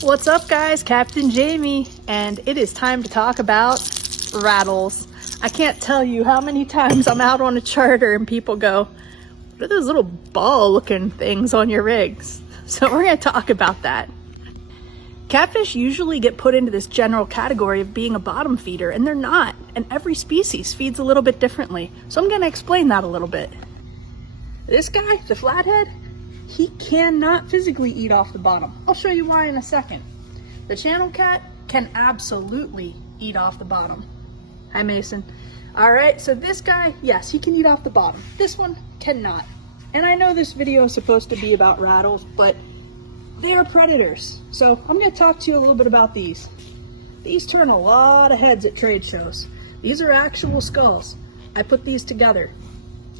What's up guys, Captain Jamie, and it is time to talk about rattles. I can't tell you how many times I'm out on a charter and people go, what are those little ball looking things on your rigs? So we're going to talk about that. Catfish usually get put into this general category of being a bottom feeder, and they're not, and every species feeds a little bit differently. So I'm going to explain that a little bit. This guy, the flathead, he cannot physically eat off the bottom. I'll show you why in a second. The channel cat can absolutely eat off the bottom. Hi Mason. All right, so this guy, yes, he can eat off the bottom. This one cannot. And I know this video is supposed to be about rattles, but they are predators. So I'm gonna talk to you a little bit about these. These turn a lot of heads at trade shows. These are actual skulls. I put these together.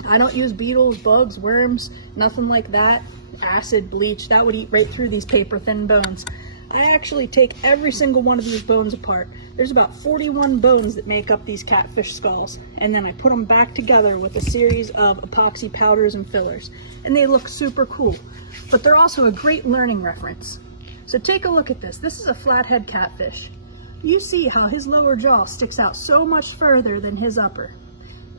I don't use beetles, bugs, worms, nothing like that. Acid, bleach, that would eat right through these paper thin bones. I actually take every single one of these bones apart. There's about 41 bones that make up these catfish skulls, and then I put them back together with a series of epoxy powders and fillers, and they look super cool. But they're also a great learning reference. So take a look at this. This is a flathead catfish. You see how his lower jaw sticks out so much further than his upper.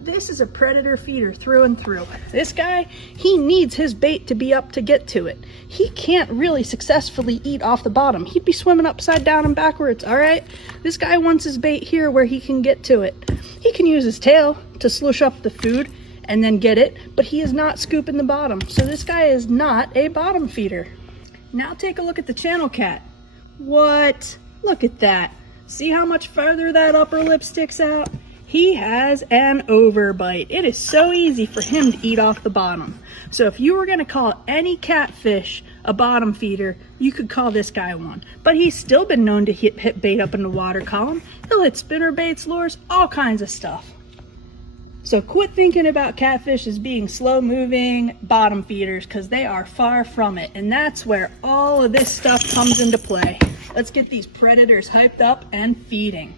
This is a predator feeder through and through. This guy, he needs his bait to be up to get to it. He can't really successfully eat off the bottom. He'd be swimming upside down and backwards, all right? This guy wants his bait here where he can get to it. He can use his tail to slush up the food and then get it, but he is not scooping the bottom. So this guy is not a bottom feeder. Now take a look at the channel cat. What? Look at that. See how much further that upper lip sticks out? He has an overbite. It is so easy for him to eat off the bottom. So if you were gonna call any catfish a bottom feeder, you could call this guy one. But he's still been known to hit bait up in the water column. He'll hit spinner baits, lures, all kinds of stuff. So quit thinking about catfish as being slow moving bottom feeders, because they are far from it. And that's where all of this stuff comes into play. Let's get these predators hyped up and feeding.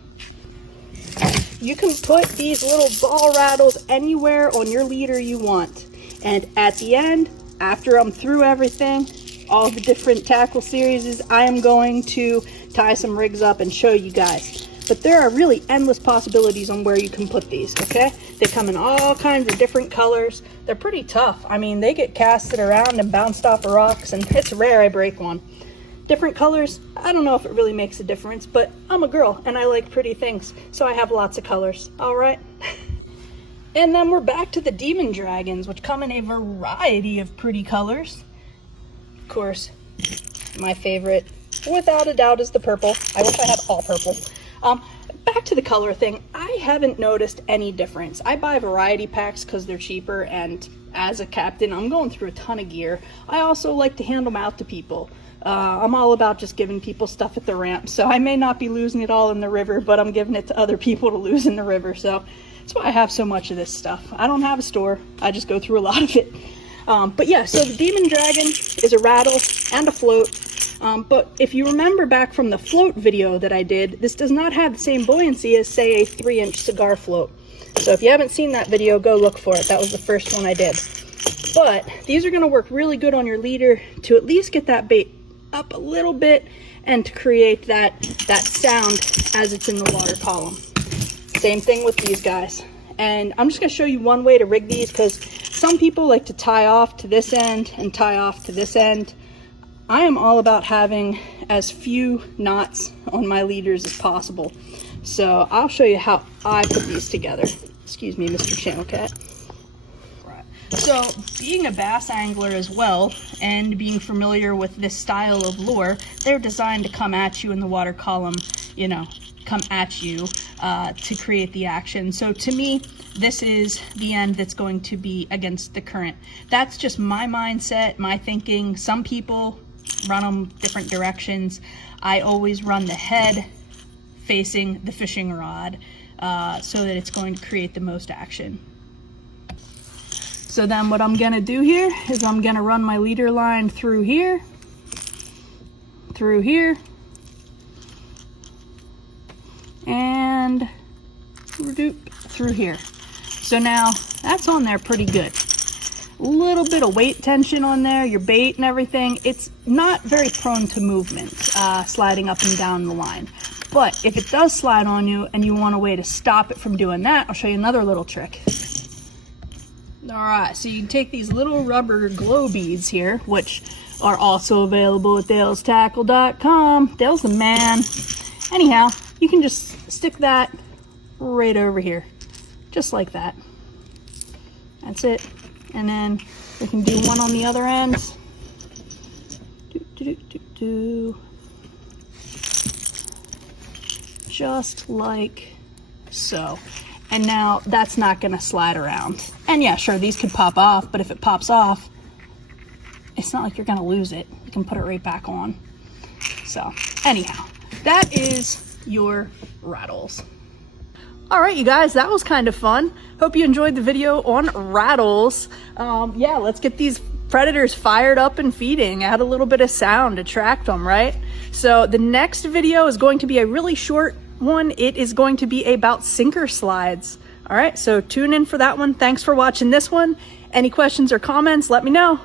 You can put these little ball rattles anywhere on your leader you want. And at the end, after I'm through everything, all the different tackle series, I am going to tie some rigs up and show you guys. But there are really endless possibilities on where you can put these, okay? They come in all kinds of different colors. They're pretty tough. I mean, they get casted around and bounced off of rocks, and it's rare I break one. Different colors, I don't know if it really makes a difference, but I'm a girl and I like pretty things, so I have lots of colors, all right? And then we're back to the demon dragons, which come in a variety of pretty colors. Of course, my favorite, without a doubt, is the purple. I wish I had all purple. Back to the color thing, I haven't noticed any difference. I buy variety packs because they're cheaper, and as a captain, I'm going through a ton of gear. I also like to hand them out to people. I'm all about just giving people stuff at the ramp, so I may not be losing it all in the river, but I'm giving it to other people to lose in the river, so that's why I have so much of this stuff. I don't have a store, I just go through a lot of it. But yeah, so the demon dragon is a rattle and a float, but if you remember back from the float video that I did, this does not have the same buoyancy as, say, a 3-inch cigar float. So if you haven't seen that video, go look for it. That was the first one I did. But these are going to work really good on your leader to at least get that bait up a little bit and to create that sound as it's in the water column. Same thing with these guys. And I'm just going to show you one way to rig these, because some people like to tie off to this end and tie off to this end. I am all about having as few knots on my leaders as possible. So I'll show you how I put these together. Excuse me, Mr. Channel Cat. So being a bass angler as well, and being familiar with this style of lure, they're designed to come at you in the water column, you know, come at you to create the action. So to me, this is the end that's going to be against the current. That's just my mindset, my thinking. Some people run them different directions. I always run the head facing the fishing rod so that it's going to create the most action. So then what I'm gonna do here is I'm gonna run my leader line through here, and through here. So now that's on there pretty good. little bit of weight tension on there, your bait and everything, it's not very prone to movement, sliding up and down the line. But if it does slide on you and you want a way to stop it from doing that, I'll show you another little trick. All right, so you can take these little rubber glow beads here, which are also available at Dale'sTackle.com. Dale's the man. Anyhow, you can just stick that right over here, just like that. That's it. And then we can do one on the other end. Just like so. And now that's not gonna slide around. And yeah, sure, these could pop off, but if it pops off, it's not like you're gonna lose it. You can put it right back on. So anyhow, that is your rattles. All right, you guys, that was kind of fun. Hope you enjoyed the video on rattles. Yeah, let's get these predators fired up and feeding. Add a little bit of sound, attract them, right? So the next video is going to be a really short one. It is going to be about sinker slides. All right, so tune in for that one. Thanks for watching this one. Any questions or comments, let me know.